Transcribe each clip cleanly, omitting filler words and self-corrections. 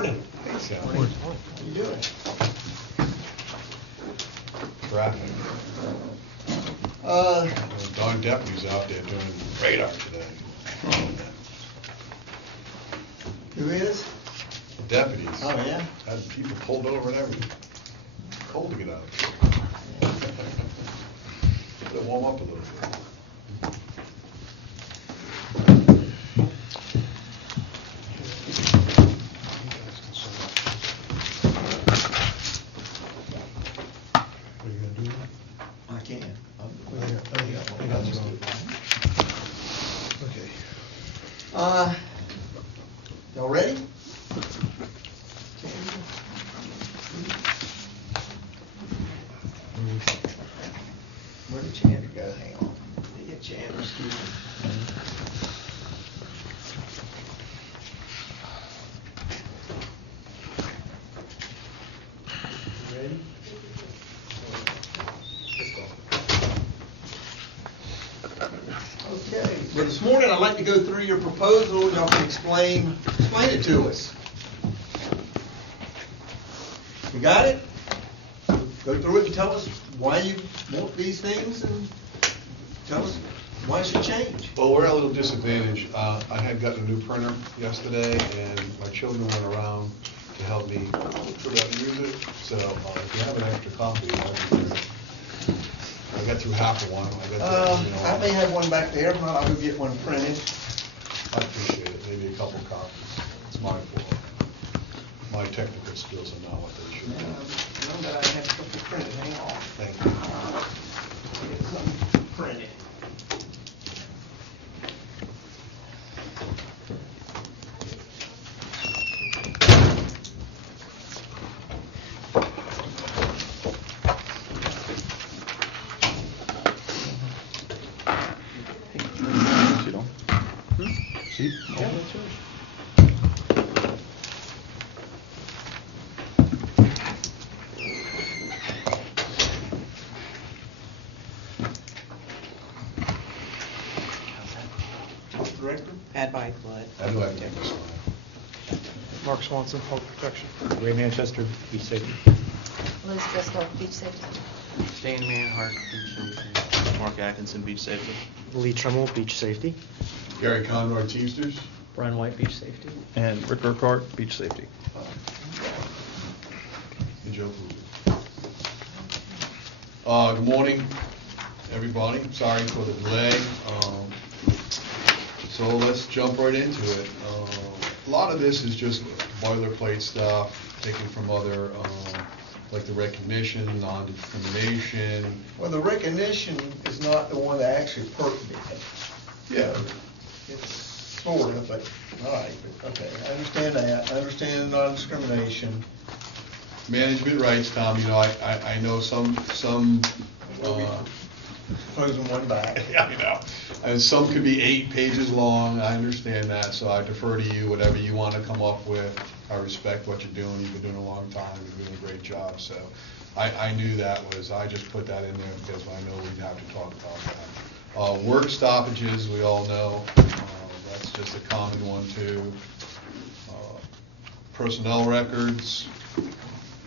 morning. Hey, Sal. How you doing? Traffic. Darn deputies out there doing radar today. Who is? Deputies. Oh, yeah? Had people pulled over and everything. Cold to get out. Better warm up a little bit. What are you gonna do? I can. Okay. Y'all ready? Where did Chandler go? Hang on. Let me get Chandler, excuse me. Ready? Okay, well, this morning I'd like to go through your proposal. Y'all can explain it to us. You got it? Go through it and tell us why you want these things and tell us why it should change. Well, we're at a little disadvantage. I had gotten a new printer yesterday, and my children went around to help me put out and use it. So if you have an extra copy, that'd be great. I got through half of one. I may have one back there. If not, I'll go get one printed. I appreciate it. Maybe a couple copies. It's my fault. My technical skills are not what they should be. No, but I have something printed. Hang on. Thank you. I'll get something printed. Director? Add by blood. How do I take this one? Mark Swanson, Public Protection. Ray Manchester, Beach Safety. Liz Driscoll, Beach Safety. Stan Manhart, Beach Safety. Mark Atkinson, Beach Safety. Lee Tremble, Beach Safety. Gary Conroy, Teamsters. Brian White, Beach Safety. And Rick Burkhart, Beach Safety. And Joe Kluger. Good morning, everybody. Sorry for the delay. So let's jump right into it. A lot of this is just boilerplate stuff taken from other, like the recognition, non-discrimination. Well, the recognition is not the one that actually perked me. Yeah. It's sort of, but, all right, but, okay, I understand that. I understand non-discrimination. Management rights, Tom, you know, I know some, Closing one back. yeah, you know, and some could be 8 pages long. I understand that, so I defer to you, whatever you want to come up with. I respect what you're doing. You've been doing a long time. You're doing a great job. So I knew that was, I just put that in there because I know we'd have to talk about that. Work stoppages, we all know. That's just a common one too. Personnel records.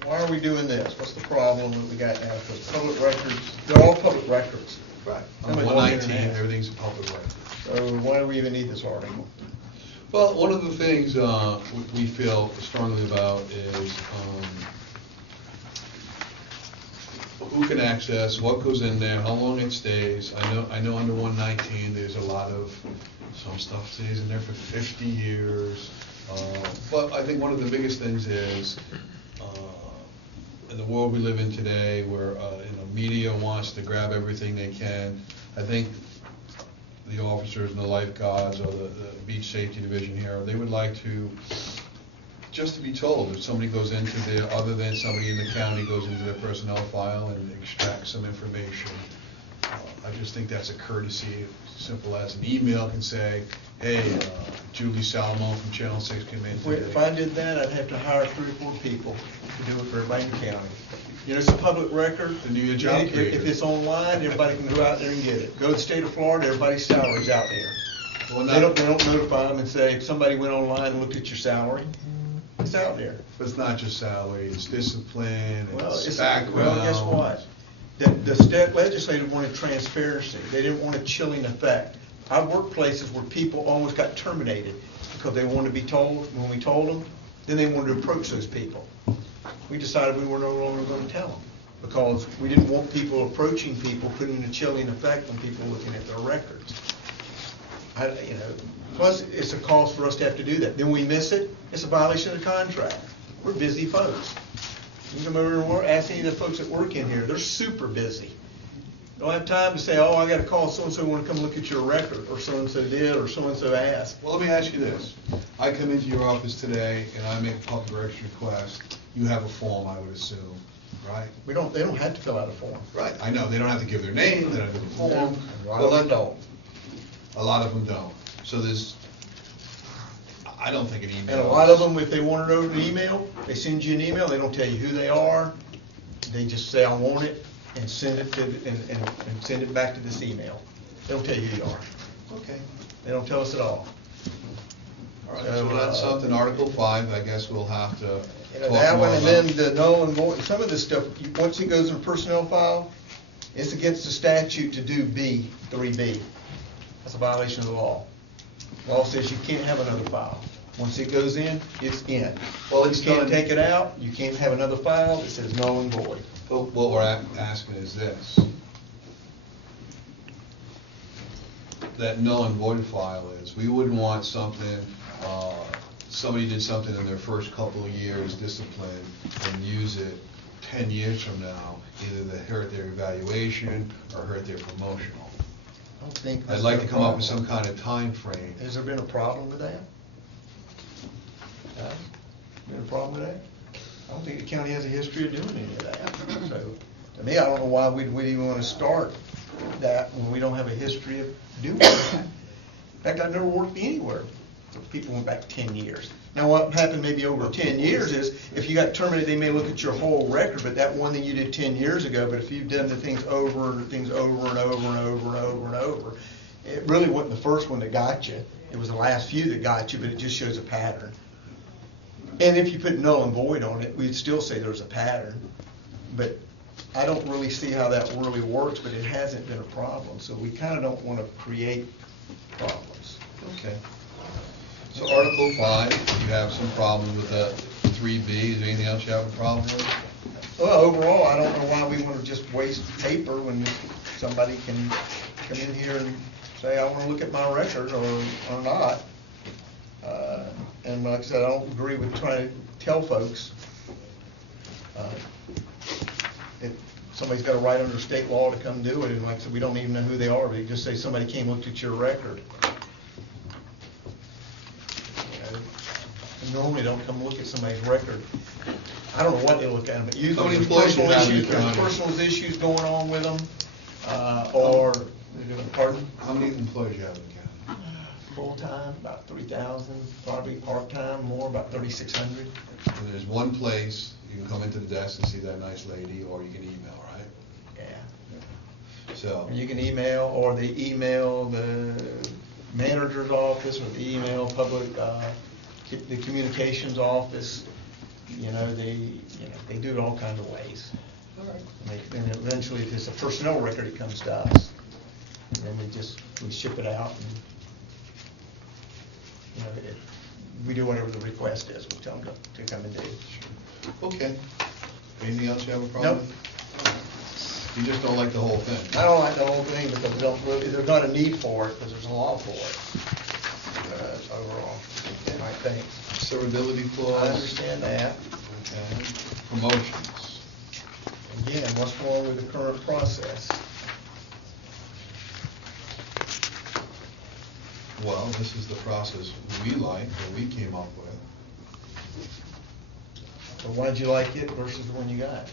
Why are we doing this? What's the problem that we got now? Because public records, they're all public records. Right. How much 119, on the internet? everything's a public record. So why do we even need this article? Well, one of the things we feel strongly about is who can access, what goes in there, how long it stays. I know under 119, there's a lot of, some stuff stays in there for 50 years. But I think one of the biggest things is, in the world we live in today, where media wants to grab everything they can, I think the officers and the lifeguards or the beach safety division here, they would like to just to be told if somebody goes into their, other than somebody in the county goes into their personnel file and extracts some information. I just think that's a courtesy, simple as an email can say, hey, Julie Salomon from Channel 6 came in today. If I did that, I'd have to hire 3 or 4 people to do it for everybody in the county. You know, it's a public record. Then you're a job If creator. it's online, everybody can go out there and get it. Go to the state of Florida, everybody's salary's out there. Well, They don't notify them and say, if somebody went online and looked at your salary, It's out there. But it's not just salary, it's discipline, Well, it's background. Well, guess what? The state legislature wanted transparency. They didn't want a chilling effect. I've worked places where people almost got terminated because they wanted to be told, when we told them, then they wanted to approach those people. We decided we were no longer going to tell them because we didn't want people approaching people, putting a chilling effect on people looking at their records. Plus, it's a cost for us to have to do that. Then we miss it, it's a violation of the contract. We're busy folks. You come over and ask any of the folks that work in here, they're super busy. Don't have time to say, oh, I got to call so-and-so, want to come look at your record, or so-and-so did, or so-and-so asked. Well, let me ask you this. I come into your office today and I make a public records request. You have a form, I would assume, right? They don't have to fill out a form. Right, I know, they don't have to give their name, they don't have to give a form. A lot of them don't. A lot of them don't. So there's, I don't think an email. And a lot of them, if they want it over an email, they send you an email, they don't tell you who they are. They just say, I want it, and send it to, and send it back to this email. They don't tell you who you are. Okay. They don't tell us at all. All right, so that's something, Article 5, I guess we'll have to talk That more one, and about. then the null and void, some of this stuff, once it goes in a personnel file, it's against the statute to do 3B. That's a violation of the law. Law says you can't have another file. Once it goes in, it's in. Well, it's You can't done. take it out, you can't have another file that says null and void. But what we're asking is this. That null and void file is, we wouldn't want something, somebody did something in their first couple of years, discipline, and use it 10 years from now, either to hurt their evaluation or hurt their promotional. I don't think. I'd like to come up with some kind of time frame. Has there been a problem with that? Been a problem with that? I don't think the county has a history of doing any of that. So, to me, I don't know why we'd even want to start that when we don't have a history of doing that. In fact, I've never worked anywhere. People went back 10 years. Now, what happened maybe over 10 years is, if you got terminated, they may look at your whole record, but that one thing you did 10 years ago, but if you've done the things over and over and over and over and over and over, it really wasn't the first one that got you. It was the last few that got you, but it just shows a pattern. And if you put null and void on it, we'd still say there's a pattern. But I don't really see how that really works, but it hasn't been a problem. So we kind of don't want to create problems. Okay. So Article 5, you have some problems with that 3B. Is there anything else you have a problem with? Well, overall, I don't know why we want to just waste paper when somebody can come in here and say, I want to look at my record or not. And like I said, I don't agree with trying to tell folks that somebody's got a right under state law to come do it. And like I said, we don't even know who they are, but you just say somebody came and looked at your record. Normally don't come look at somebody's record. I don't know what they look at, but usually How many there's employees personal you have in issues, your there's county? personal issues going on with them, or, pardon? How many employees you have in the county? Full-time, about 3,000, probably part-time, more, about 3,600. And there's one place, you can come into the desk and see that nice lady, or you can email, right? Yeah. So, You can email, or they email the manager's office, or the email the communications office. They do it all kinds of ways. And eventually, if it's a personnel record, it comes to us. And then we ship it out, and, we do whatever the request is. We tell them to come and do. okay. Anything else you have a problem Nope. with? You just don't like the whole thing? I don't like the whole thing because there's not a need for it, because there's a law for it. Overall, I think. Severability clause? I understand that. Okay. Promotions? Again, what's wrong with the current process? Well, this is the process we like, that we came up with. So why'd you like it versus the one you got?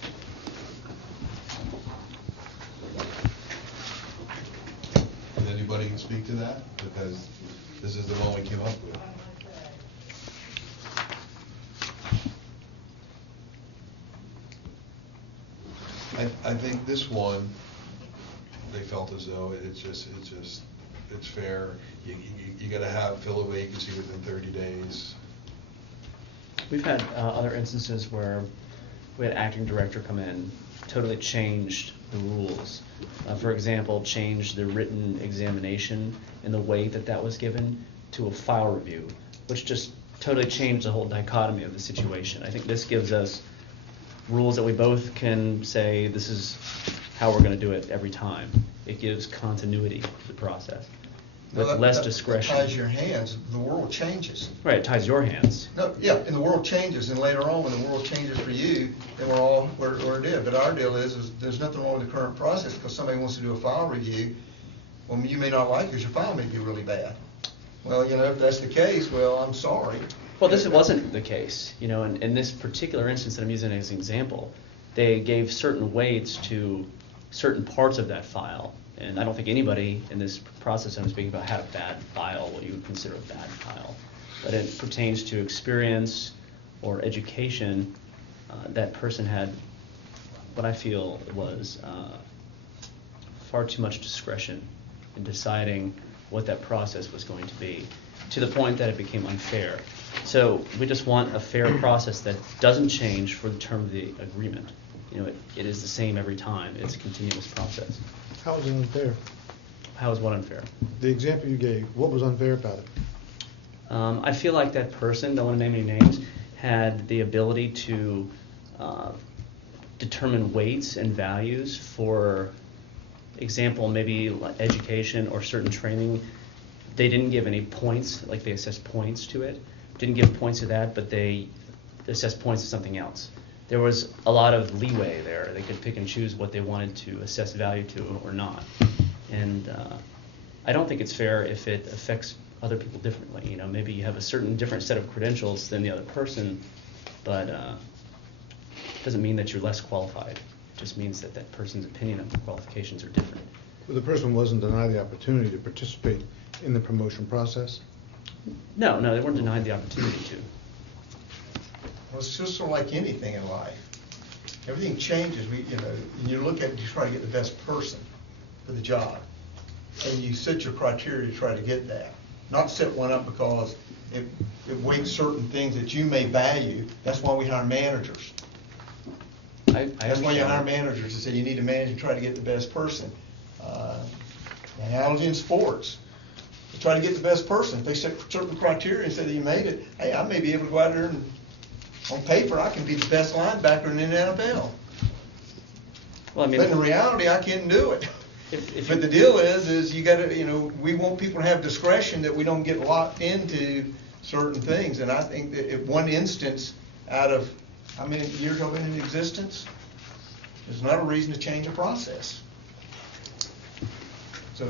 Does anybody speak to that? Because this is the one we came up with. I think this one, they felt as though it's fair. You gotta fill a vacancy within 30 days. We've had other instances where we had acting director come in, totally changed the rules. For example, changed the written examination and the way that that was given to a file review, which just totally changed the whole dichotomy of the situation. I think this gives us rules that we both can say, this is how we're going to do it every time. It gives continuity to the process with Well, less that discretion. ties your hands, the world changes. Right, it ties your hands. No, yeah, and the world changes, and later on, when the world changes for you, then we're all where it is. But our deal is there's nothing wrong with the current process, because somebody wants to do a file review. Well, you may not like it, because your file may be really bad. Well, if that's the case, well, I'm sorry. Well, this wasn't the case, in this particular instance that I'm using as an example, they gave certain weights to certain parts of that file. And I don't think anybody in this process I'm speaking about had a bad file, what you would consider a bad file. But it pertains to experience or education. That person had what I feel was far too much discretion in deciding what that process was going to be, to the point that it became unfair. So we just want a fair process that doesn't change for the term of the agreement. It is the same every time. It's a continuous process. How was it unfair? How is what unfair? The example you gave, what was unfair about it? I feel like that person, don't want to name any names, had the ability to determine weights and values for example, maybe education or certain training. They didn't give any points, like they assessed points to it. Didn't give points to that, but they assessed points to something else. There was a lot of leeway there. They could pick and choose what they wanted to assess value to or not. And I don't think it's fair if it affects other people differently. Maybe you have a certain different set of credentials than the other person, but doesn't mean that you're less qualified. It just means that that person's opinion of the qualifications are different. Well, the person wasn't denied the opportunity to participate in the promotion process? No, they weren't denied the opportunity to. Well, it's just sort of like anything in life. Everything changes. And you look at it, you try to get the best person for the job. And you set your criteria to try to get that. Not set one up because it weights certain things that you may value. That's why we hire managers. That's why you hire managers, to say you need to manage and try to get the best person. Analogy in sports. You try to get the best person. If they set certain criteria and say that you made it, hey, I may be able to go out there and on paper, I can be the best linebacker in the NFL. Well, I mean, but in reality, I can't do it. But the deal is you got to, we want people to have discretion, that we don't get locked into certain things. And I think that if one instance out of how many years I've been in existence, there's not a reason to change a process. So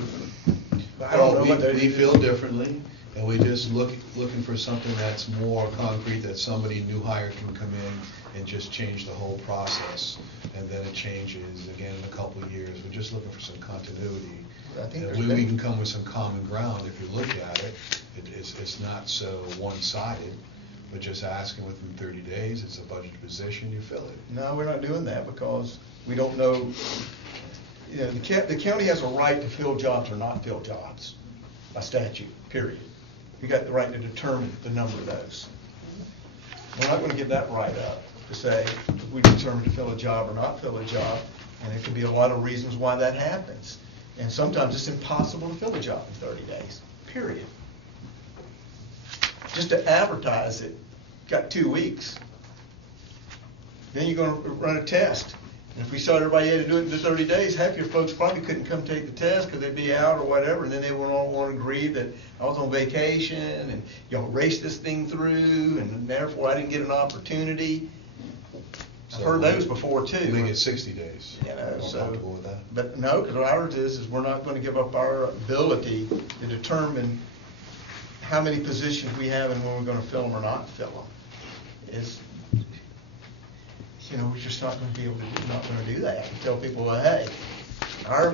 I don't know what we feel differently. And we just looking for something that's more concrete, that somebody new hire can come in and just change the whole process, and then it changes again in a couple of years. We're just looking for some continuity. I think And we can come with some common ground. If you look at it, it's not so one-sided, but just asking within 30 days, it's a budget position, you fill it. No, we're not doing that because we don't know. The county has a right to fill jobs or not fill jobs by statute, period. You got the right to determine the number of those. We're not going to give that right up to say we determine to fill a job or not fill a job, and there could be a lot of reasons why that happens. And sometimes it's impossible to fill a job in 30 days, period. Just to advertise it, got 2 weeks. Then you're going to run a test. And if we saw everybody had to do it in the 30 days, half your folks probably couldn't come take the test because they'd be out or whatever, and then they would all want to grieve that I was on vacation and y'all raced this thing through, and therefore I didn't get an opportunity. I've heard those before too. Make it 60 days. Comfortable with that? But no, because ours is we're not going to give up our ability to determine how many positions we have and when we're going to fill them or not fill them. We're just not going to be able to do that. Tell people, well, hey, our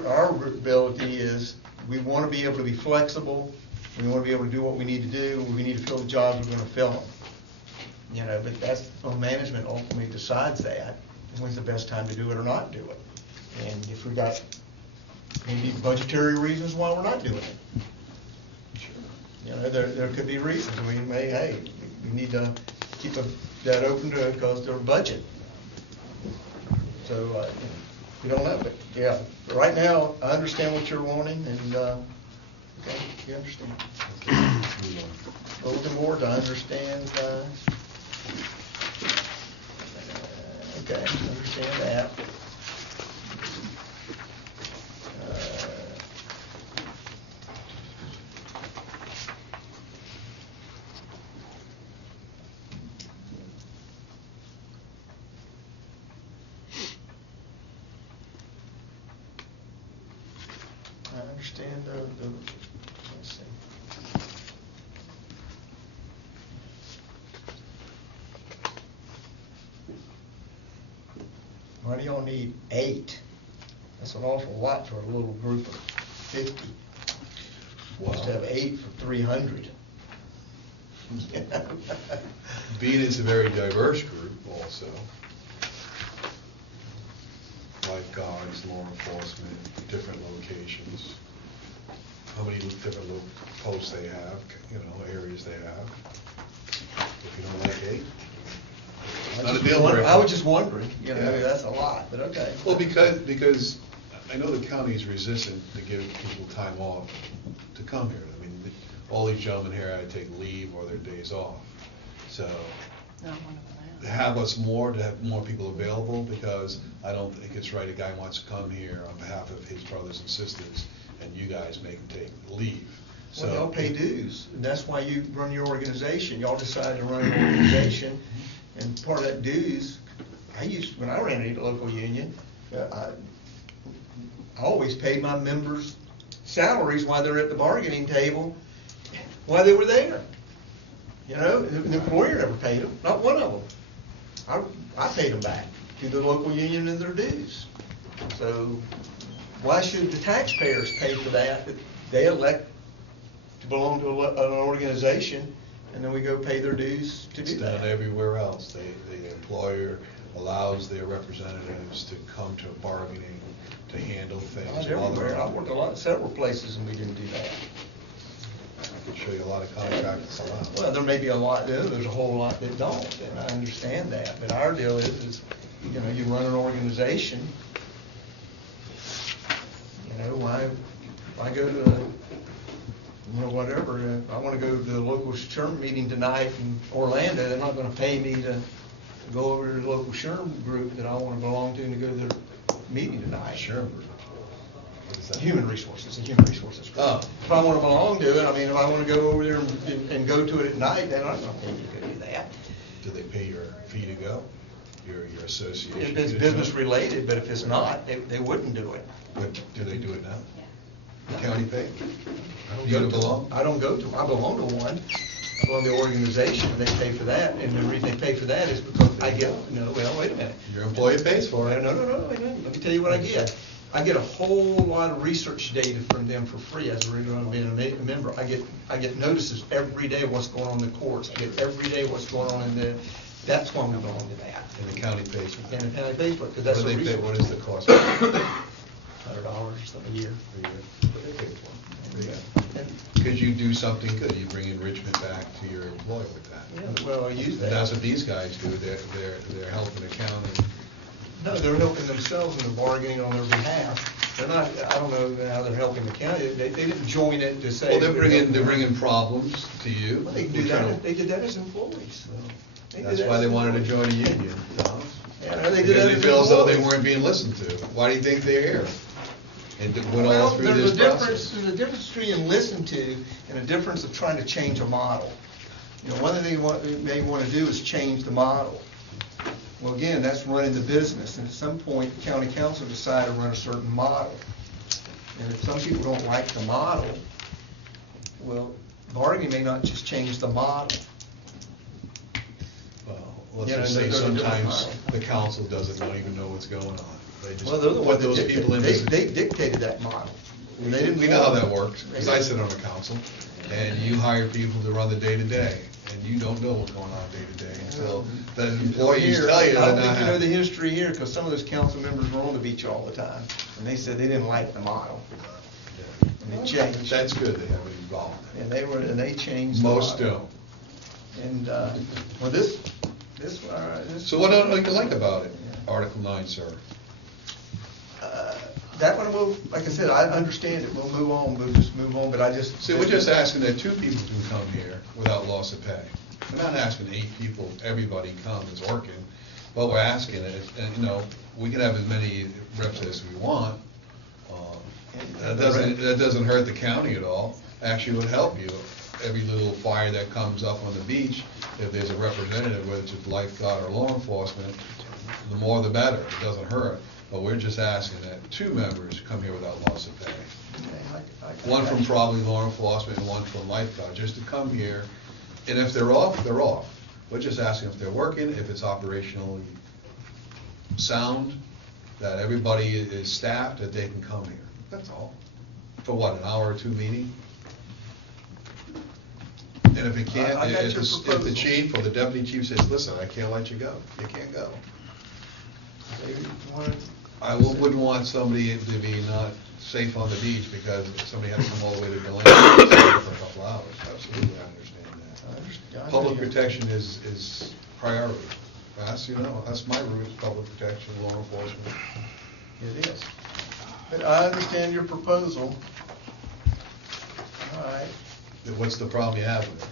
ability is we want to be able to be flexible. We want to be able to do what we need to do. When we need to fill the jobs, we're going to fill them. But that's management ultimately decides that. And when's the best time to do it or not do it? And if we got maybe budgetary reasons why we're not doing it. There could be reasons. We may, hey, we need to keep that open to, because their budget. So, we don't know, but, yeah, right now, I understand what you're wanting, and, okay, you understand. Bulletin board, I understand, okay, understand that. I understand the, let's see. Why do y'all need 8? That's an awful lot for a little group of 50. Supposed to have 8 for 300. Being it's a very diverse group also. Lifeguards, law enforcement, different locations. How many different posts they have, areas they have. If you don't like 8, it's not a deal breaker. I was just wondering, that's a lot, but okay. Well, because I know the county is resistant to give people time off to come here. I mean, all these gentlemen here had to take leave or their days off. So No, one of them. to have us more, to have more people available, because I don't think it's right a guy wants to come here on behalf of his brothers and sisters, and you guys make him take leave. Well, So y'all pay dues, and that's why you run your organization. Y'all decided to run an organization, and part of that dues, when I ran a local union, I always paid my members' salaries while they're at the bargaining table, while they were there. The employer never paid them, not one of them. I paid them back to the local union and their dues. So why should the taxpayers pay for that? They elect to belong to an organization, and then we go pay their dues to it's do that. done everywhere else. The employer allows their representatives to come to bargaining, to handle things. Not everywhere. I worked several places and we didn't do that. I could show you a lot of contracts allowed. Well, there may be a lot, there's a whole lot that don't, and I understand that, but our deal is, you run an organization, why go to, whatever, I wanna go to the local SHRM meeting tonight in Orlando, they're not gonna pay me to go over to the local SHRM group that I wanna belong to and to go to their meeting tonight. Sure. Human resources, a human resources group. Oh. If I want to belong to it, if I want to go over there and go to it at night, then I'm not paying you to do that. Do they pay your fee to go? Your association? If it's fee to business go? related, but if it's not, they wouldn't do it. But do they do it now? Yeah. The county pay? I don't You go don't to- belong? I don't go to, I belong to one. I belong to the organization, and they pay for that, and the reason they pay for that is because I get, wait a minute. Your employer pays for it. No, wait a minute, let me tell you what I get. I get a whole lot of research data from them for free as a regular being a member. I get notices every day what's going on in the courts. I get every day what's going on that's why we belong to that. And the county pays for it. And the county pays for it, because What that's do a they pay, resource. what is the cost? $100 or something a year. What they pay for? Could you do something, could you bring enrichment back to your employer with that? Yeah, well, I use And that. that's what these guys do, they're helping the county. No, they're helping themselves and they're bargaining on their behalf. They're not, I don't know how they're helping the county. They didn't join it to say. Well, they're bringing problems to you. Well, they can do that, they did that as employees. They did That's that why as they wanted to employees. join a union, Tom. Yeah, no, they did Because that they as feel as though they employees. weren't being listened to. Why do you think they're here? And went all Well, through there's this a difference, process. there's a difference between listen to and a difference of trying to change a model. One of the things they may want to do is change the model. Well, again, that's running the business, and at some point, the county council decided to run a certain model. And if some people don't like the model, well, bargaining may not just change the model. Well, let's Yeah, just they're say different sometimes model. the council doesn't even know what's going on. They just Well, they're the put ones those that people in. they dictated that model. And they didn't We know how want- that works, because I sit on the council, and you hire people to run the day-to-day, and you don't know what's going on day-to-day until the employees Here, tell you. I don't they're think not you know the happy. history here, because some of those council members were on the beach all the time, and they said they didn't like the model, and it changed. That's good, they have it involved. And they changed the model. Most don't. And, well, this. So what don't you like about it, Article 9, sir? That one will, like I said, I understand it, we'll move on, we'll just move on, but I just. See, we're just asking that 2 people can come here without loss of pay. We're not asking 8 people, everybody come is working. What we're asking is, and, we can have as many reps as we want. That doesn't hurt the county at all. Actually, it would help you. Every little fire that comes up on the beach, if there's a representative, whether it's a lifeguard or law enforcement, the more the better. It doesn't hurt. But we're just asking that 2 members come here without loss of pay. One from probably law enforcement and one from lifeguard, just to come here. And if they're off, they're off. We're just asking if they're working, if it's operationally sound, that everybody is staffed, that they can come here. That's all. For what, an hour or 2 meeting? And if it can't, I got if your the proposal. chief or the deputy chief says, listen, I can't let you go, you can't go. Maybe you wanna- Wouldn't want somebody to be not safe on the beach because somebody had to come all the way to Delaney for a couple hours. Absolutely, I understand I that. understand. Public protection is priority. That's my route, public protection, law enforcement. It is. But I understand your proposal. All right. What's the problem you have with it?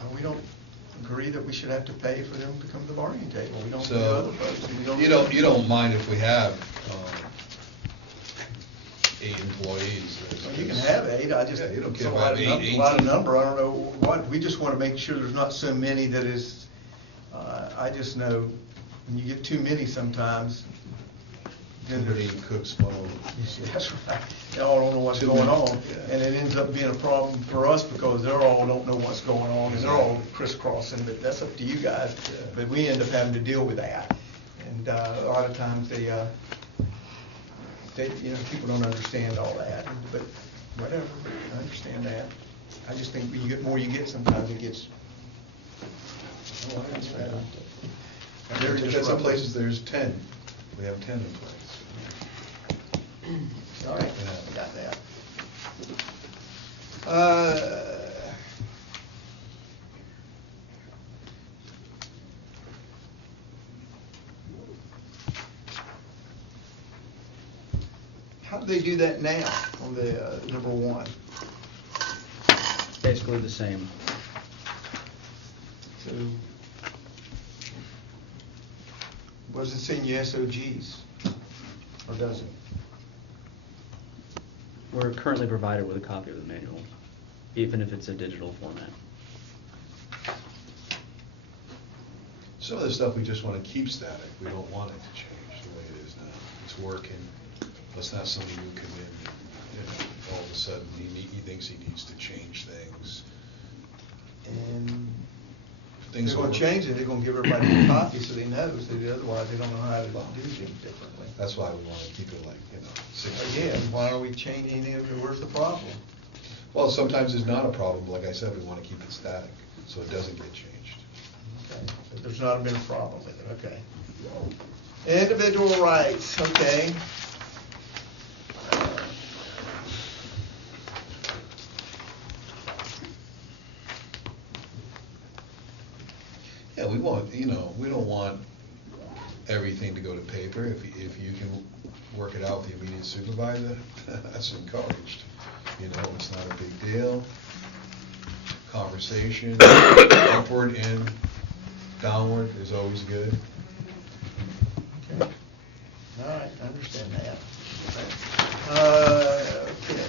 Well, we don't agree that we should have to pay for them to come to the bargaining table. We don't do So, other folks. and we you don't mind if we have 8 employees? Well, you can have 8, I just, Yeah, you don't it's care a lot about of number, 18. a lot of number, I don't know what, we just want to make sure there's not so many that is, I just know when you get too many sometimes, then Somebody there's. cooks smoke. That's right, they all don't know what's Too going many, on, yeah. and it ends up being a problem for us because they're all don't know what's going on, and they're all crisscrossing, but that's up to you guys. Yeah. But we end up having to deal with that, and a lot of times they, people don't understand all that, but whatever, I understand that. I just think when you get more you get, sometimes it gets. Oh, I understand. Very At some disruptive. places, there's 10. We have 10 in place. All right, Yeah. got that. How do they do that now on the number 1? Basically the same. So, was it saying your SOGs, or does it? We're currently provided with a copy of the manual, even if it's a digital format. Some of the stuff we just want to keep static. We don't want it to change the way it is now. It's working. Let's not somebody new come in, all of a sudden he thinks he needs to change things. And Things they're gonna are change it, they're gonna give everybody a copy so they know, so that otherwise they don't know how to do things differently. That's why we want to keep it like, 60. Again, why are we changing it, where's the problem? Well, sometimes it's not a problem. Like I said, we want to keep it static, so it doesn't get changed. Okay, so there's not been a problem with it, okay. Individual rights, okay. Yeah, we don't want everything to go to paper. If you can work it out with the immediate supervisor, that's encouraged. It's not a big deal. Conversation, upward and downward is always good. Okay. All right, I understand that. Okay.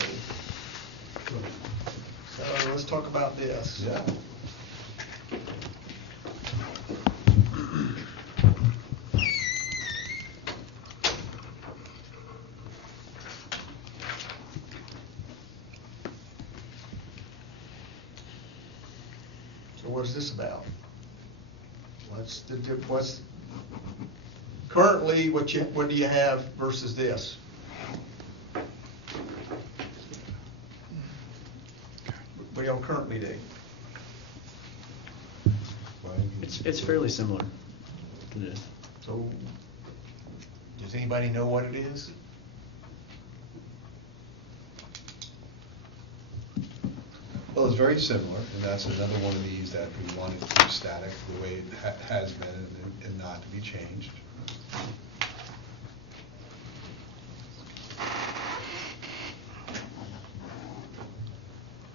So let's talk about this. Yeah. So what's this about? What's currently, what do you have versus this? What do y'all currently do? It's fairly similar to this. So, does anybody know what it is? Well, is very similar, and that's another one of these that we want it to keep static the way it has been and not to be changed.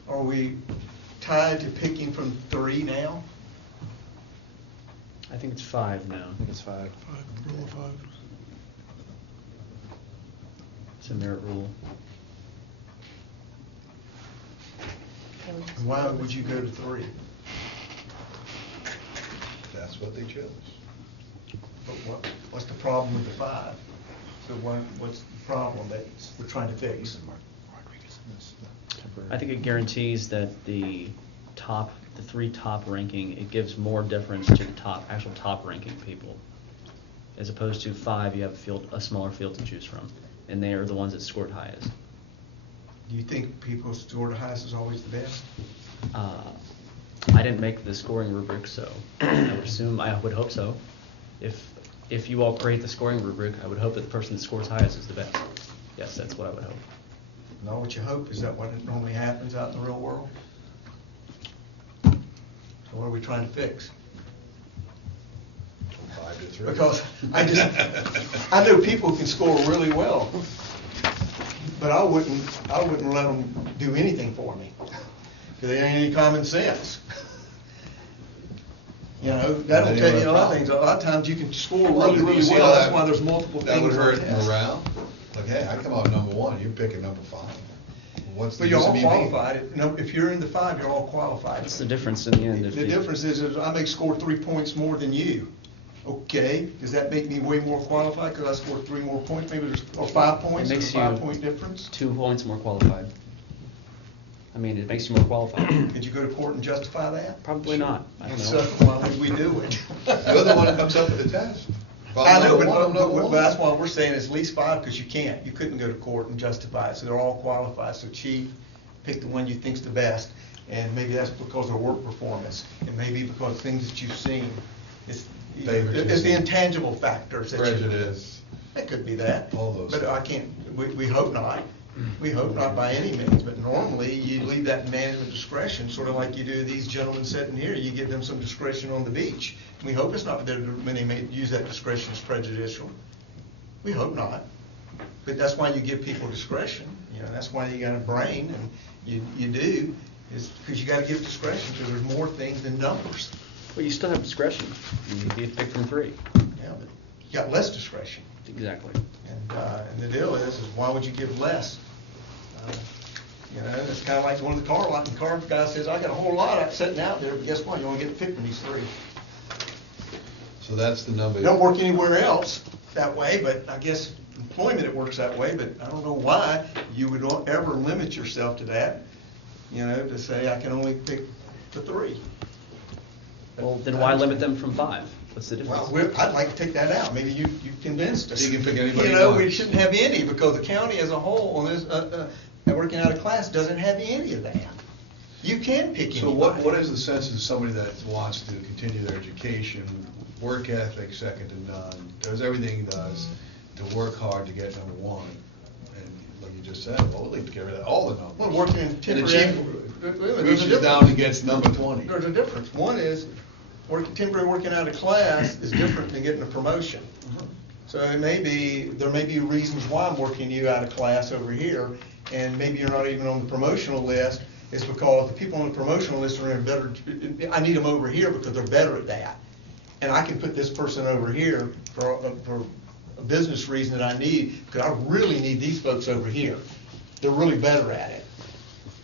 Are we tied to picking from 3 now? I think it's 5 now. I think it's 5. Rule of 5. It's a merit rule. Can we just- Why would you go to 3? That's what they chose. But what's the problem with the 5? So what's the problem that we're trying to fix? I think it guarantees that the 3 top ranking, it gives more difference to the actual top ranking people. As opposed to 5, you have a smaller field to choose from, and they are the ones that scored highest. Do you think people scored the highest is always the best? I didn't make the scoring rubric, so I would hope so. If you all create the scoring rubric, I would hope that the person that scores highest is the best. Yes, that's what I would hope. Not what you hope, is that what normally happens out in the real world? So what are we trying to fix? 5 to 3. Because I know people can score really well, but I wouldn't let them do anything for me, because they ain't any common sense. You know, that'll tell you a lot of things. A lot of times you can score really, really You see well, how that's why there's multiple That would things on the hurt test. morale. Like, hey, I come out number 1, you're picking number 5. What's the But you're use of all me being- qualified. If you're in the 5, you're all qualified. That's the difference in the end. The difference is I may score 3 points more than you. Okay, does that make me way more qualified because I scored 3 more points, maybe or 5 points, It there's makes a you 5-point difference? 2 points more qualified. I mean, it makes you more qualified. Could you go to court and justify that? Probably not. I don't So, know. why would we do it? You're the one that comes up with the test. If I'm I know, number one, I'm number but one. that's why we're saying it's at least 5, because you couldn't go to court and justify it, so they're all qualified. So chief, pick the one you think's the best, and maybe that's because of work performance, and maybe because of things that you've seen. It's the intangible factors that you. Prejudice. It could be that. All those But I can't, we hope not. We hope not by any means, but normally you leave that in management discretion, sort of like you do these gentlemen sitting here. You give them some discretion on the beach. We hope it's not that many may use that discretion as prejudicial. We hope not. But that's why you give people discretion. You know, that's why you got a brain, and you do, is because you got to give discretion, because there's more things than numbers. Well, you still have discretion. You get picked from 3. Yeah, but you got less discretion. Exactly. And the deal is why would you give less? You know, it's kind of like going to the car lot, and the car guy says, I got a whole lot sitting out there, but guess what? You only get 50 of these 3. So that's the number. It don't work anywhere else that way, but I guess employment it works that way, but I don't know why you would ever limit yourself to that, you know, to say I can only pick the 3. Well, then why limit them from 5? What's the difference? Well, I'd like to take that out. Maybe you convinced us. You can pick anybody You you know, want. we shouldn't have any, because the county as a whole, on this, working out of class, doesn't have any of that. You can pick anybody. So what is the sense of somebody that wants to continue their education, work ethic second to none, does everything he does to work hard to get number 1? And like you just said, well, we'll leave to get rid of all the numbers. Well, working in And the temporary. chief reaches down and gets number 20. There's a difference. One is, temporary working out of class is different than getting a promotion. So there may be reasons why I'm working you out of class over here, and maybe you're not even on the promotional list. It's because the people on the promotional list are in better, I need them over here because they're better at that. And I can put this person over here for a business reason that I need, because I really need these folks over here. They're really better at it.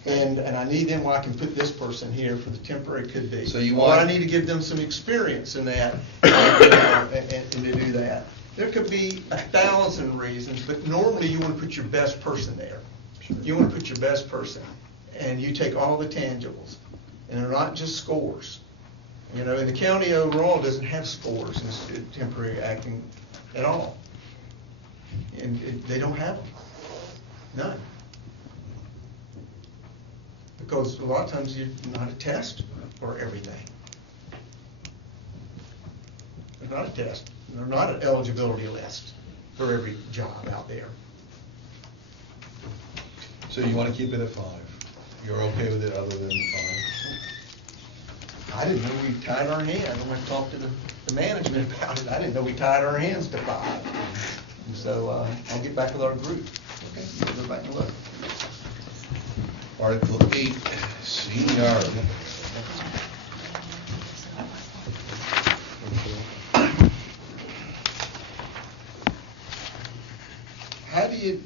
And I need them where I can put this person here for the temporary could be. So you Or want- I need to give them some experience in that, and to do that. There could be 1,000 reasons, but normally you want to put your best person there. You want to put your best person, and you take all the tangibles, and they're not just scores. You know, and the county overall doesn't have scores in this temporary acting at all. And they don't have them, none. Because a lot of times you're not a test for everything. There's not a test, there's not an eligibility list for every job out there. So you want to keep it at 5? you're okay with it other than fine? I didn't know we tied our hands. I went and talked to the management about it. I didn't know we tied our hands to 5. And so, I'll get back with our group. Okay, you can go back and look. Article 8, seniority. How do you,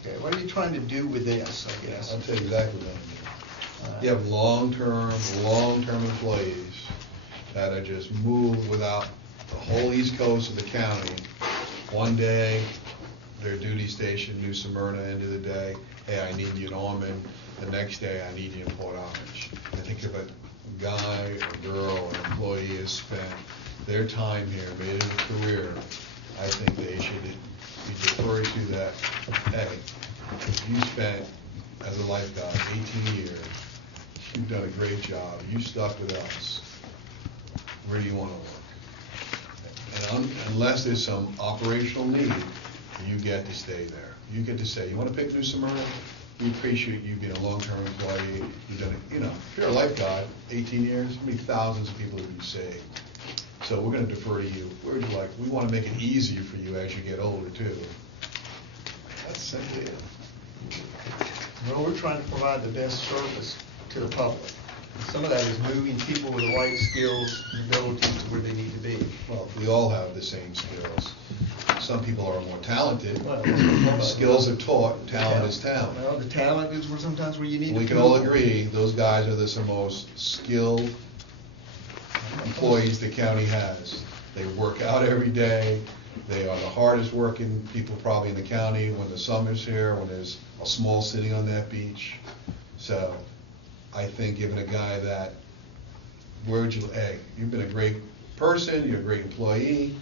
okay, what are you trying to do with this, I guess? I'll tell you exactly what I'm doing. You have long-term employees that are just moved without the whole east coast of the county. One day, their duty station, New Smyrna, end of the day, hey, I need you in Ormond. The next day, I need you in Port Orange. I think if a guy, a girl, or an employee has spent their time here, made it a career, I think they should be deferred to that, hey, you spent, as a lifeguard, 18 years, you've done a great job, you stuck with us, where do you want to work? And unless there's some operational need, you get to stay there. You get to say, you want to pick New Smyrna? We appreciate you being a long-term employee, you've done it, if you're a lifeguard, 18 years, how many thousands of people have you saved? So we're going to defer to you. Where would you like? We want to make it easier for you as you get older, too. That's simply it. Well, we're trying to provide the best service to the public. Some of that is moving people with the right skills and abilities to where they need to be. Well, we all have the same skills. Some people are more talented. Well, Skills are taught, talent is talent. Well, the talent is sometimes where you need to. We can all agree, those guys are the most skilled employees the county has. They work out every day. They are the hardest working people probably in the county when the summer's here, when there's a small city on that beach. So I think giving a guy that, hey, you've been a great person, you're a great employee,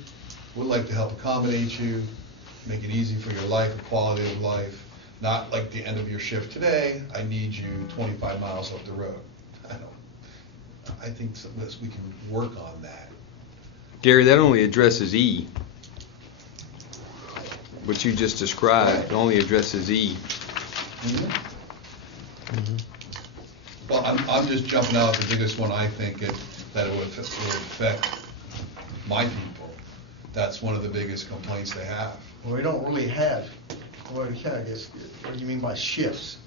we'd like to help accommodate you, make it easy for your life, quality of life, not like the end of your shift today, I need you 25 miles up the road. I think we can work on that. Gary, that only addresses E. What you just described only addresses E. Well, I'm just jumping out the biggest one I think that it would affect my people. That's one of the biggest complaints they have. Well, we don't really have, well, yeah, I guess, what do you mean by shifts?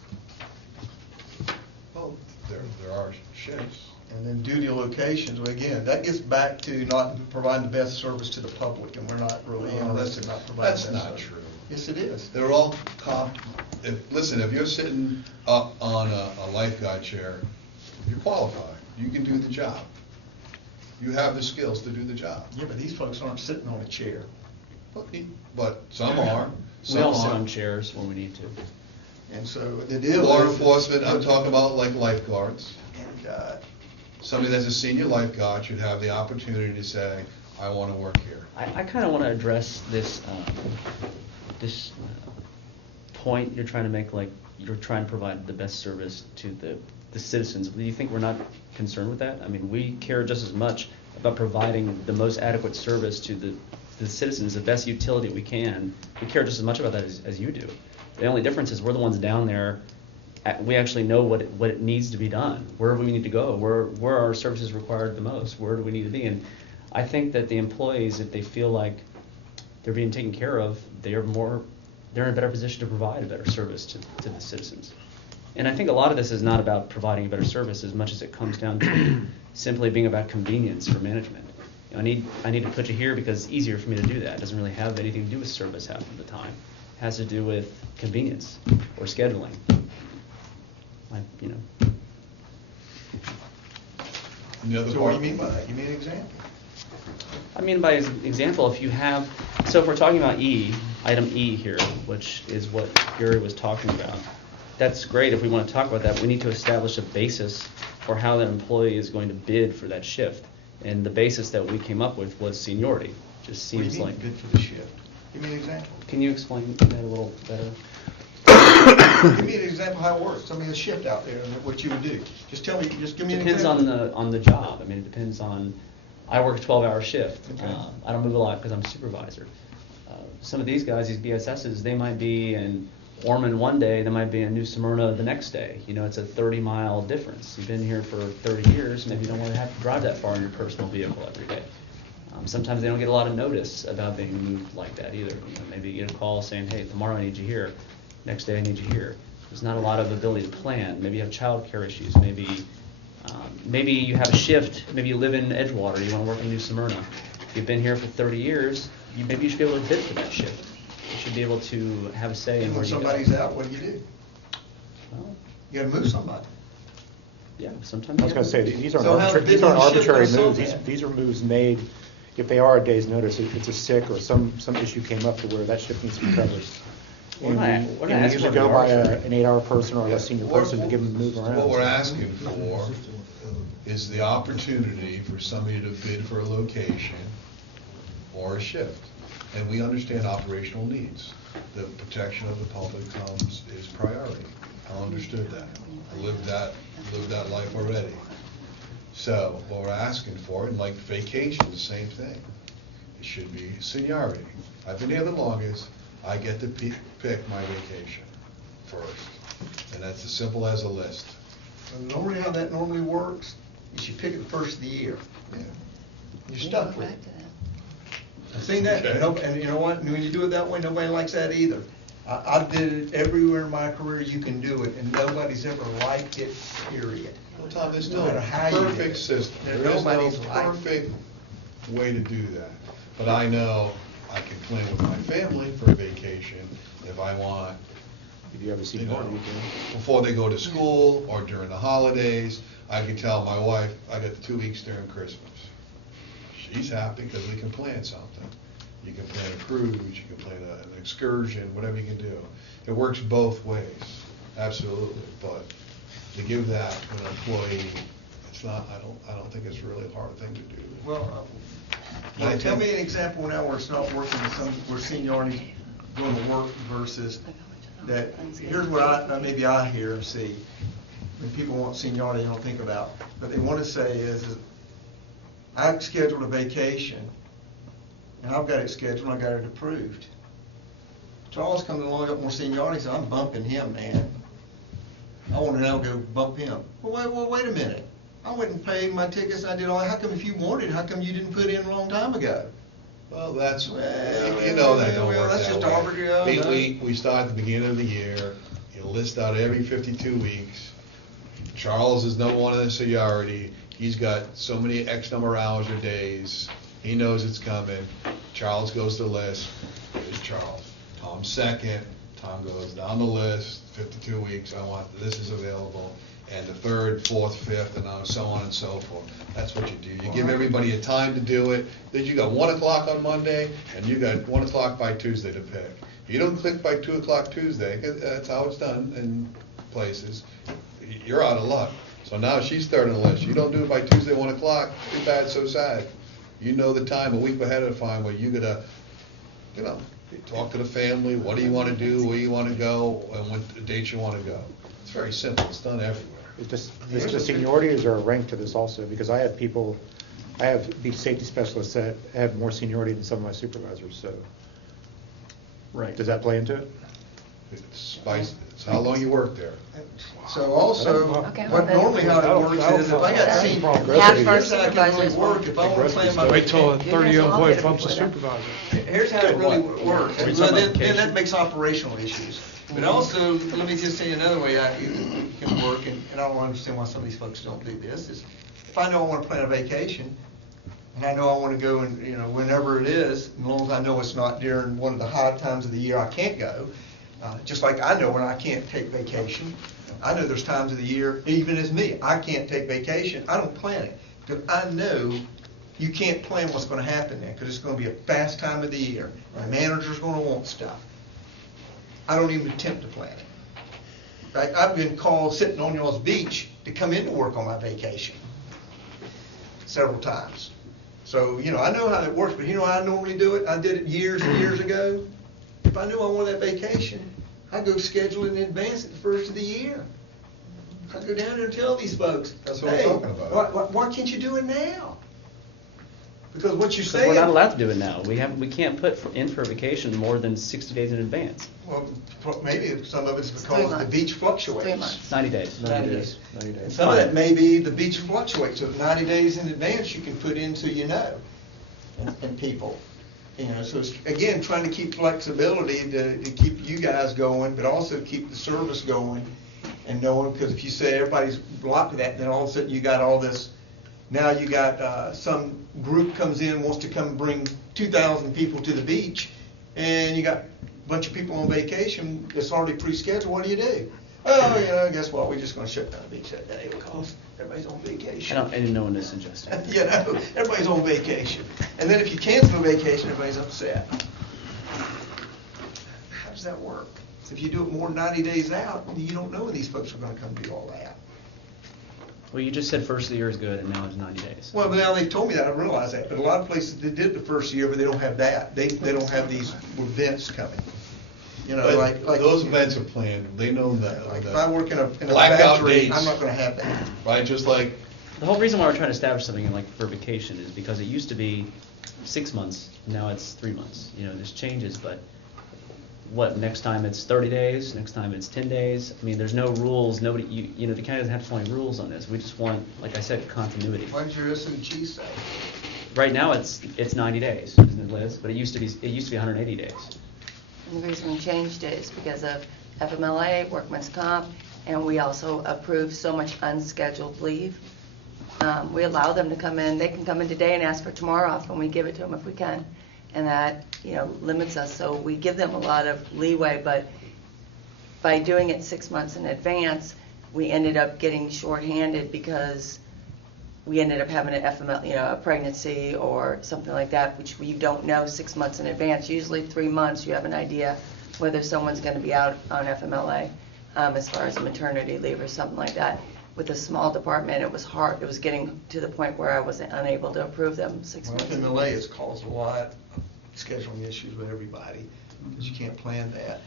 Well, there are shifts. And then duty locations, well, again, that gets back to not providing the best service to the public, and we're not really interested in not providing That's that not service. true. Yes, it is. They're all listen, if you're sitting up on a lifeguard chair, you're qualified. You can do the job. You have the skills to do the job. Yeah, but these folks aren't sitting on a chair. But some are. We Some all sit aren't. on chairs when we need to. And so the deal Law is. enforcement, I'm talking about like lifeguards. And, Somebody that's a senior lifeguard should have the opportunity to say, I want to work here. I kind of want to address this point you're trying to make, like you're trying to provide the best service to the citizens. Do you think we're not concerned with that? I mean, we care just as much about providing the most adequate service to the citizens, the best utility we can. We care just as much about that as you do. The only difference is we're the ones down there. We actually know what it needs to be done, where we need to go, where our services required the most, where do we need to be. And I think that the employees, if they feel like they're being taken care of, they're in a better position to provide a better service to the citizens. And I think a lot of this is not about providing a better service as much as it comes down to simply being about convenience for management. I need to put you here because it's easier for me to do that. It doesn't really have anything to do with service half of the time. It has to do with convenience or scheduling. And the other So what do part, you mean by that? You mean an example? I mean, by example, if you have, so if we're talking about item E here, which is what Gary was talking about, that's great. If we want to talk about that, we need to establish a basis for how that employee is going to bid for that shift. And the basis that we came up with was seniority. Just What do seems you mean like. bid for the shift? Give me an example. Can you explain that a little better? Give me an example how it works. Tell me a shift out there and what you would do. Just give me an Depends example. on the job. I mean, it depends on. I work a 12-hour shift. Okay. I don't move a lot because I'm a supervisor. Some of these guys, these BSSs, they might be in Ormond one day, they might be in New Smyrna the next day. You know, it's a 30-mile difference. You've been here for 30 years, maybe you don't want to have to drive that far in your personal vehicle every day. Sometimes they don't get a lot of notice about being moved like that either. You know, maybe you get a call saying, hey, tomorrow I need you here, next day I need you here. There's not a lot of ability to plan. Maybe you have childcare issues, maybe you have a shift, maybe you live in Edgewater, you want to work in New Smyrna. If you've been here for 30 years, maybe you should be able to bid for that shift. You should be able to have a say in And where when you go. somebody's out, what do? Well, You gotta move somebody. yeah, sometimes. I was gonna say, these aren't So how arbitrary, big these aren't of a shift arbitrary goes on moves, that? these are moves made, if they are a day's notice, if it's a sick or some issue came up to where that shift needs to be covered. We're And not- we- we're not and we asking usually for go by arbitrary. an 8-hour person or a less senior person to give them to move around. What we're asking for is the opportunity for somebody to bid for a location or a shift. And we understand operational needs. The protection of the public is priority. I understood that. I lived that life already. So what we're asking for, and like vacation, the same thing. It should be seniority. I've been here the longest, I get to pick my vacation first. And that's as simple as a list. And normally how that normally works, is you pick it the first of the year. Yeah. You're stuck with Back it. to that. I've seen that, Okay. and you know what, when you do it that way, nobody likes that either. I did it everywhere in my career you can do it, and nobody's ever liked it, period. Well, Tom, there's No no matter how you do it. perfect system. There- There is no nobody's like- perfect way to do that. But I know I can plan with my family for a vacation if I want, If you have a you seniority, know, you can. before they go to school or during the holidays. I can tell my wife, I got 2 weeks during Christmas. She's happy because we can plan something. You can plan a cruise, you can plan an excursion, whatever you can do. It works both ways, absolutely. But to give that to an employee, it's not, I don't think it's really a hard thing to do. Well, tell me an example now where it's not working, where seniority's going to work versus that, here's what maybe I hear and see. When people want seniority, they don't think about, but they want to say is I've scheduled a vacation, and I've got it scheduled, and I got it approved. Charles comes along, got more seniority, so I'm bumping him, man. I want to now go bump him. Well, wait a minute. I went and paid my tickets, and I did all that. How come if you wanted, how come you didn't put in a long time ago? Well, that's, Well, you know that don't well, work that's that just way. arbitrary, no. We start at the beginning of the year, you list out every 52 weeks. Charles is number one in the seniority, he's got so many X number of hours or days, he knows it's coming. Charles goes to the list, here's Charles. Tom's second, Tom goes down the list, 52 weeks, this is available. And the third, fourth, fifth, and so on and so forth. That's what you do. You give everybody a time to do it. Then you got 1 o'clock on Monday, and you got 1 o'clock by Tuesday to pick. You don't click by 2 o'clock Tuesday, 'cause that's how it's done in places. You're out of luck. So now she's third on the list. You don't do it by Tuesday, 1 o'clock, too bad, so sad. You know the time, a week ahead of time, where you gotta, talk to the family, what do you wanna do, where you wanna go, and what dates you wanna go. It's very simple, it's done everywhere. Is the seniority, is there a rank to this also? Because I have beach safety specialists that have more seniority than some of my supervisors, so. Right. Does that play into it? It's how long you work there. So also, Okay, what well, normally how it works is if I got senior, Half here's first how I can really supervisors work, if I want to plan my Wait till a vacation. 30-year I'll employee get it bumps a before that. supervisor. Here's how it really What? works. Are we Well, talking then about vacation? that makes operational issues. But also, let me just tell you another way it can work, and I don't understand why some of these folks don't do this, is if I know I want to plan a vacation, and I know I want to go and, whenever it is, as long as I know it's not during one of the high times of the year I can't go, just like I know when I can't take vacation. I know there's times of the year, even as me, I can't take vacation, I don't plan it. Because I know you can't plan what's going to happen then, because it's going to be a fast time of the year. My manager's going to want stuff. I don't even attempt to plan it. Right? I've been called sitting on y'all's beach to come in to work on my vacation several times. So, I know how it works, but how I normally do it? I did it years and years ago. If I knew I wanted that vacation, I'd go schedule it in advance at the first of the year. I'd go down there and tell these folks, That's what we're hey, talking about. why can't you do it now? Because what you're Because saying. we're not allowed to do it now. We can't put in for a vacation more than 60 days in advance. Well, maybe some of it's It's because 3 the months. beach fluctuates. 3 months. 90 days. 90 days. 90 And days. some of that may be the beach fluctuates, so 90 days in advance you can put in so you know, and people. You know, so it's, again, trying to keep flexibility to keep you guys going, but also keep the service going and knowing, because if you say everybody's blocked to that, then all of a sudden you got all this, now you got some group comes in, wants to come bring 2,000 people to the beach, and you got a bunch of people on vacation that's already pre-scheduled, what do? Oh, you know, guess what, we're just gonna shut down the beach that day because everybody's on vacation. I didn't know when this suggested. You know, everybody's on vacation. And then if you cancel a vacation, everybody's upset. How does that work? If you do it more than 90 days out, you don't know when these folks are gonna come do all that. Well, you just said first of the year is good, and now it's 90 days. Well, now they told me that, I realize that, but a lot of places, they did the first year, but they don't have that. They don't have these events coming. You know, But like. those events are planned, they know that. Like if I work in a Blackout factory, dates. I'm not gonna have that. Right, just like, The whole reason why we're trying to establish something like for vacation is because it used to be 6 months, now it's 3 months. You know, there's changes, but what, next time it's 30 days, next time it's 10 days? I mean, there's no rules, nobody, you know, the county doesn't have to follow any rules on this. We just want, like I said, continuity. What did your S&G say? Right now, it's 90 days, isn't it, Liz? But it used to be 180 days. And the reason we changed it is because of FMLA, workman's comp, and we also approve so much unscheduled leave. We allow them to come in, they can come in today and ask for tomorrow off, and we give it to them if we can. And that, you know, limits us, so we give them a lot of leeway, but by doing it 6 months in advance, we ended up getting shorthanded because we ended up having an FML, you know, a pregnancy or something like that, which we don't know 6 months in advance. Usually 3 months, you have an idea whether someone's going to be out on FMLA as far as maternity leave or something like that. With a small department, it was hard. It was getting to the point where I was unable to approve them 6 Well, months. FMLA has caused a lot of scheduling issues with everybody, because you can't plan that.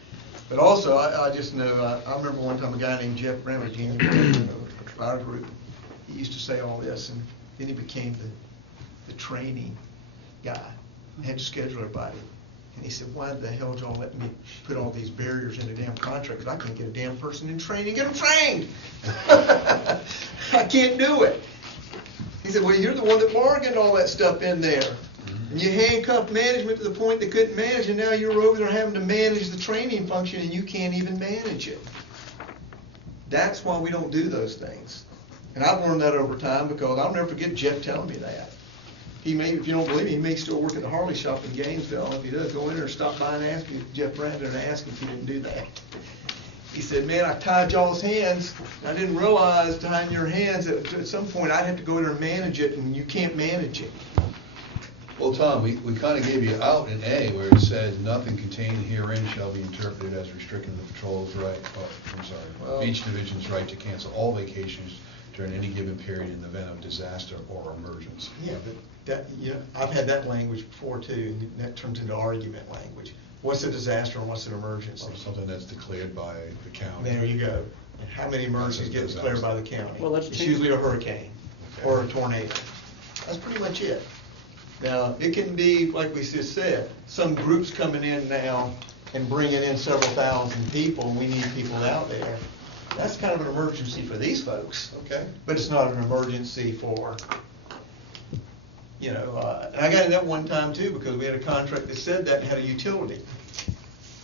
But also, I just know, I remember one time a guy named Jeff Bramage, in our group, he used to say all this, and then he became the training guy, had to schedule everybody. And he said, why the hell did y'all let me put all these barriers in the damn contract? Because I can't get a damn person in training, get them trained. I can't do it. He said, well, you're the one that bargained all that stuff in there. And you handcuffed management to the point they couldn't manage, and now you're over there having to manage the training function, and you can't even manage it. That's why we don't do those things. And I've learned that over time, because I'll never forget Jeff telling me that. He may, if you don't believe me, he may still work at the Harley shop in Gainesville. If he does, go in there and stop by and ask me, Jeff Brandon, and ask him if he didn't do that. He said, man, I tied y'all's hands. I didn't realize tying your hands, that at some point I'd have to go in there and manage it, and you can't manage it. well, Tom, we kind of gave you out in A where it said, nothing contained herein shall be interpreted as restricting the patrol's right, Well- beach division's right to cancel all vacations during any given period in the event of disaster or emergency. Yeah, but that, you know, I've had that language before too, and that turns into argument language. What's a disaster and what's an emergency? Or something that's declared by the county. There you go. And how many emergencies get declared by the county? Well, let's It's change- usually a hurricane or a tornado. That's pretty much it. Now, it can be, like we just said, some groups coming in now and bringing in several thousand people, and we need people out there. That's kind of an emergency for these folks. Okay. But it's not an emergency for, you know, and I got in that one time too, because we had a contract that said that and had a utility.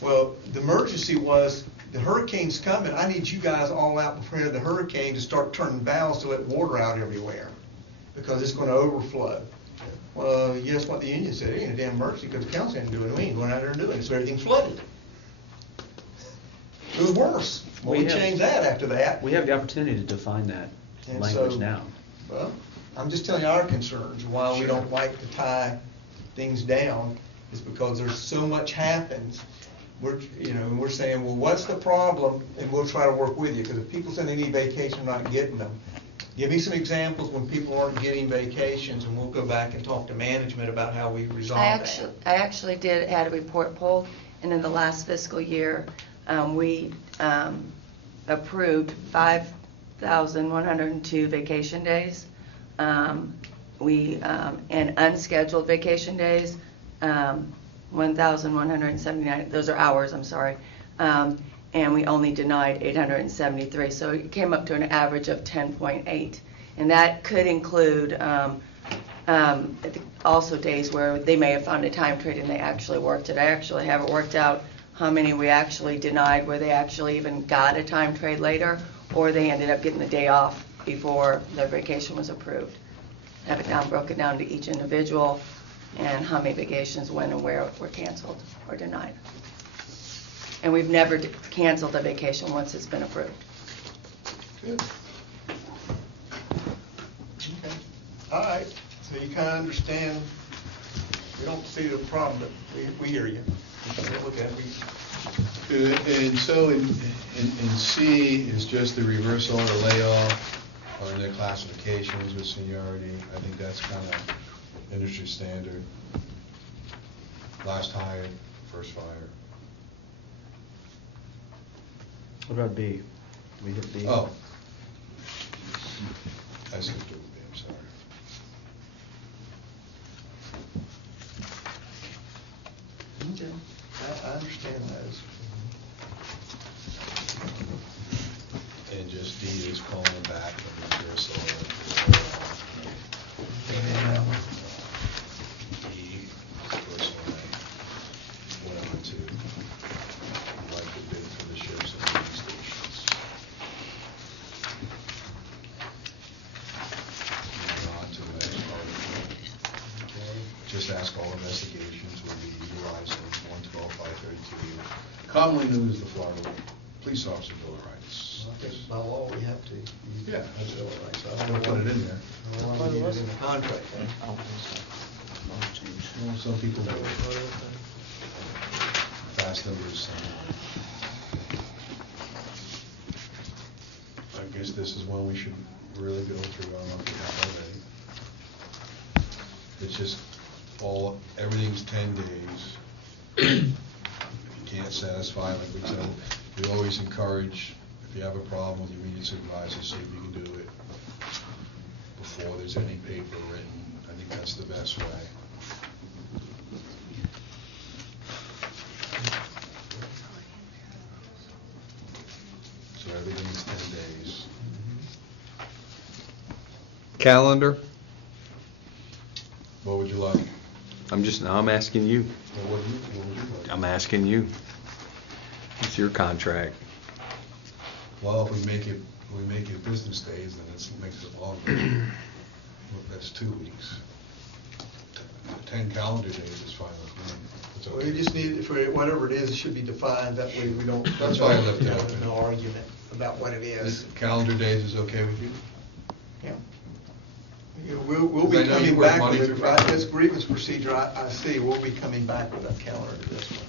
Well, the emergency was, the hurricane's coming, I need you guys all out before the hurricane to start turning valves to let water out everywhere, because it's gonna overflow. Well, guess what the union said? It ain't a damn emergency, because the council ain't doing it, we ain't going out there and doing it, so everything's flooded. It was worse. Well, we We have- changed that after that. We have the opportunity to define that And language so- now. Well, I'm just telling you our concerns, why we don't like to tie things down, is because there's so much happens. We're, you know, we're saying, well, what's the problem? And we'll try to work with you, because if people say they need vacation, not getting them. Give me some examples when people aren't getting vacations, and we'll go back and talk to management about how we resolve that. I actually did had a report pulled, and in the last fiscal year, we approved 5,102 vacation days. and unscheduled vacation days, 1,179, those are hours, I'm sorry. And we only denied 873, so it came up to an average of 10.8. And that could include also days where they may have found a time trade and they actually worked it. I actually haven't worked out how many we actually denied where they actually even got a time trade later, or they ended up getting the day off before their vacation was approved. Have it down, broke it down to each individual and how many vacations, when and where were canceled or denied. And we've never canceled a vacation once it's been approved. Good. Okay. All right, so you kind of understand, we don't see the problem, but we hear you. Look at it. And so in C is just the reversal or layoff or their classifications with seniority. I think that's kind of industry standard. Last hire, first fire. What about B? Do we hit B? Oh. I skipped over B, I'm sorry. Okay. I understand those. And just D is calling back from reversal. E, first one, went on to like the bid for the sheriff's and police stations. Moving on to the next article. Just ask all investigations will be utilizing 112.532, commonly known as the Florida Police Officer Bill of Rights. I think by law, we have to use Yeah, the Bill of Rights. I I'm don't gonna know put it in there. I don't want to use it in the contract. I don't think so. Well, some people do. Fast and loose. I guess this is one we should really go through. I don't know if we have already. It's just everything's 10 days. If you can't satisfy, like we said, we always encourage, if you have a problem with your immediate supervisor, see if you can do it before there's any paper written. I think that's the best way. So everything's 10 days. Calendar? What would you like? I'm asking you. What would you like? I'm asking you. It's your contract. Well, if we make it business days, then it makes it longer. Well, that's 2 weeks. 10 calendar days is fine with me. It's So okay. we just need, for whatever it is, it should be defined, that way we don't. That's why I left it out. There's no argument about what it is. Calendar days is okay with you? Yeah. Yeah, we'll be I know you coming work back Monday with through it, Friday. this grievance procedure, I see, we'll be coming back with a calendar to this one.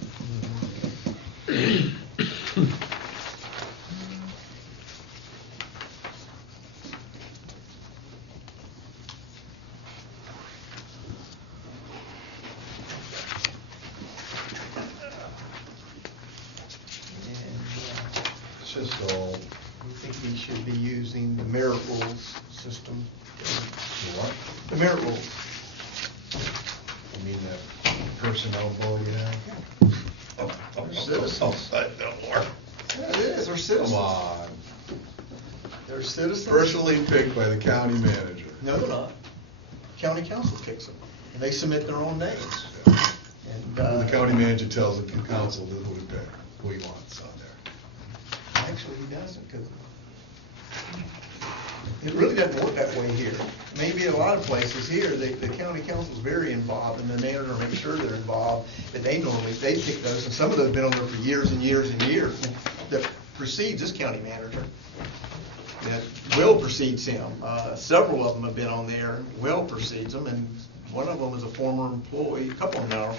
It's just all, We think we should be using the merit rules system. what? The merit rules. I mean, that personnel vote you have? They're citizens. That don't work. Yeah, it is, they're citizens. Come on. They're citizens. Personally picked by the county manager. No, they're not. County council picks them, and they submit their own names. And, The county manager tells the council who to pick, who he wants on there. Actually, he doesn't, because it really doesn't work that way here. Maybe a lot of places here, the county council's very involved, and the manager makes sure they're involved, but they pick those, and some of those have been on there for years and years and years, that precedes this county manager. That Will precedes him. Several of them have been on there. Will precedes them, and one of them is a former employee, a couple of them are.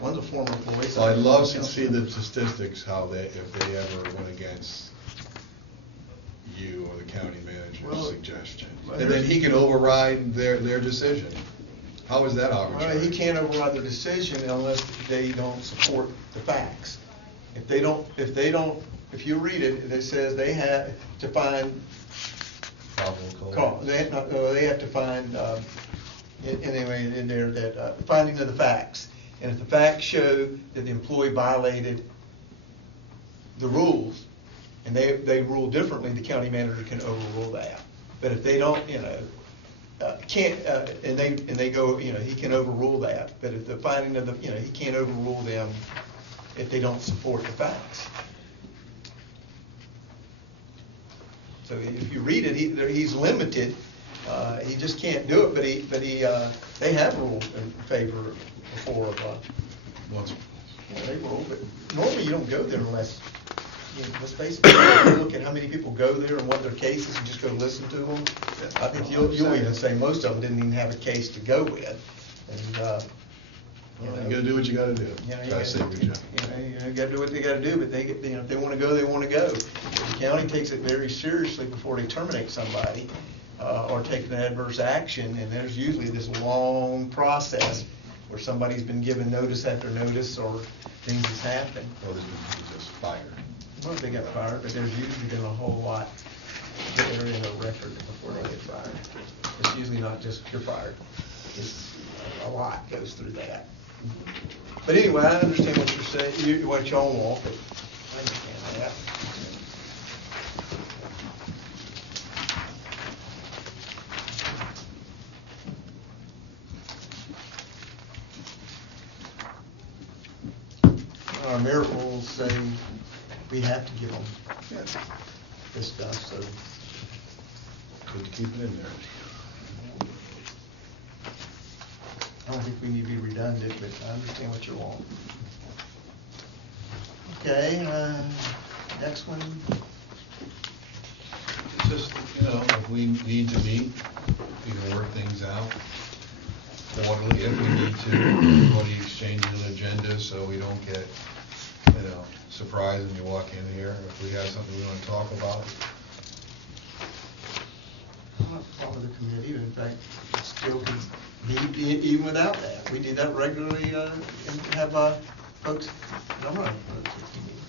One's a former employee. So I'd love to see the statistics, if they ever went against you or the county manager's Well, suggestion. well, And then he can override their decision. How is that Well, arbitrary? he can't override the decision unless they don't support the facts. If you read it, it says they have to find Probable cause, cause. they have to find anyway, in there, that finding of the facts. And if the facts show that the employee violated the rules, and they rule differently, the county manager can overrule that. But if they don't, can't, and they go, he can overrule that. But if the finding of the, he can't overrule them if they don't support the facts. So if you read it, he's limited. He just can't do it. But they have ruled in favor before. Once. They rule, but normally you don't go there unless. Let's face it, you look at how many people go there and what their cases and just go listen to them. I think you'll even say most of them didn't even have a case to go with. And, You gotta do what you gotta do. You Try to save your job. You gotta do what they gotta do, but if they wanna go, they wanna go. The county takes it very seriously before they terminate somebody, or take an adverse action, and there's usually this long process where somebody's been given notice after notice, or things has happened. Well, there's been just fired. Well, they got fired, but there's usually been a whole lot that are in a record before they get fired. It's usually not just you're fired. It's a lot goes through that. But anyway, I understand what you're saying, what y'all want, but I understand that. Our merit rules say we have to give them this stuff, so. Good to keep it in there. I don't think we need to be redundant, but I understand what you want. Okay, next one. Just, if we need to meet, we can work things out quarterly if we need to. Everybody exchanges an agenda so we don't get, surprised when you walk in here. If we have something we want to talk about. I'm not part of the committee, but in fact, it still can meet even without that. We do that regularly, and have folks, I'm not opposed to a committee.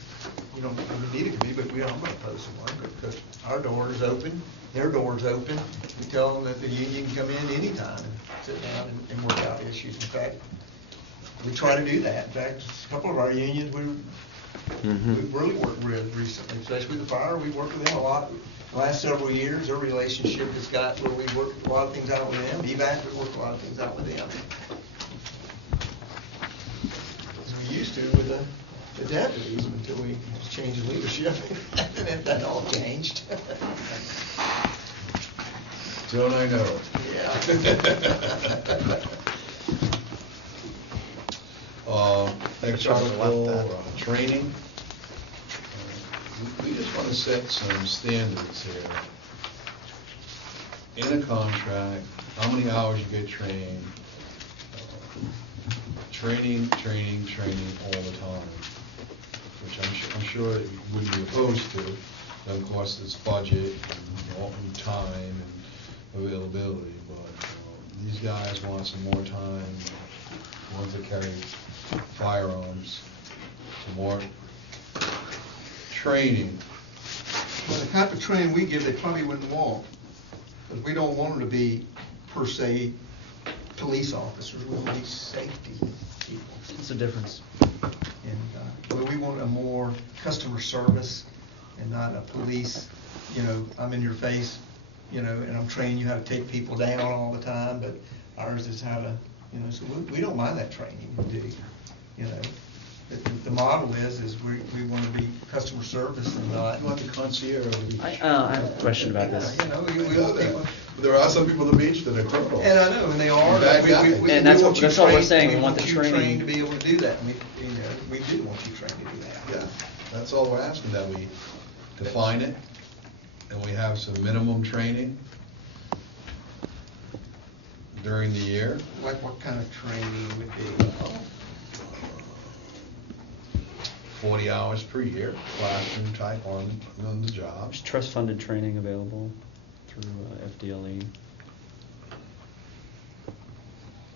We don't need a committee, but I'm not opposed to one, because our door is open, their door is open. We tell them that the union can come in anytime and sit down and work out issues. In fact, we try to do that. In fact, a couple of our unions, we've really worked with recently, especially the fire. We worked with them a lot. The last several years, their relationship has got where we work a lot of things out with them. EVAC, we work a lot of things out with them. As we used to with the deputies until we changed the leadership, and then that all changed. Don't I know? Yeah. Next article, training. We just want to set some standards here. In a contract, how many hours you get trained, training all the time, which I'm sure you wouldn't be opposed to. Then of course it's budget and time and availability, but these guys want some more time, ones that carry firearms, some more training. Well, the type of training we give, they probably wouldn't want, because we don't want them to be, per se, police officers. We want to be safety people. What's the difference? And we want a more customer service and not a police, I'm in your face, and I'm training you how to take people down all the time, but ours is how to, so we don't mind that training, we do, The model is we want to be customer service and not. You want the concierge. I have a question about this. We want people. There are some people on the beach that are criminals. And I know, and they are. Bad guy. And that's what we're trained- saying, we want the you training. trained to be able to do that, and we do want you trained to do that. Yeah, that's all we're asking, that we define it, and we have some minimum training during the year. Like what kind of training would be? 40 hours per year, classroom type on the job. There's trust-funded training available through FDLE.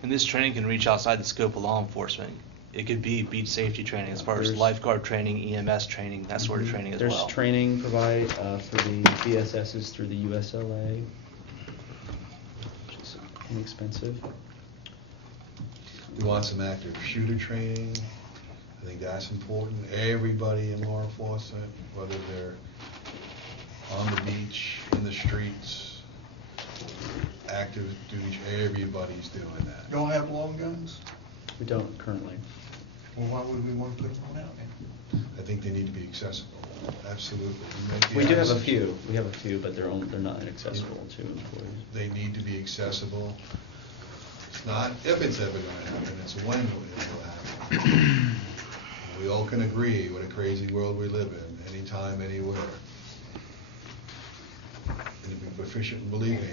And this training can reach outside the scope of law enforcement. It could be beach safety training as far as lifeguard training, EMS training, that sort of training as well. There's training provided for the BSSs through the USLA. inexpensive. We want some active shooter training. I think that's important. Everybody in law enforcement, whether they're on the beach, in the streets, active duty, everybody's doing that. Don't have long guns? We don't currently. Well, why would we want to put them on out then? I think they need to be accessible, absolutely. You make the We do have a opposite. few, but they're not inaccessible to employees. They need to be accessible. It's not if it's ever gonna happen, it's when it will happen. We all can agree what a crazy world we live in, anytime, anywhere. And to be proficient in believing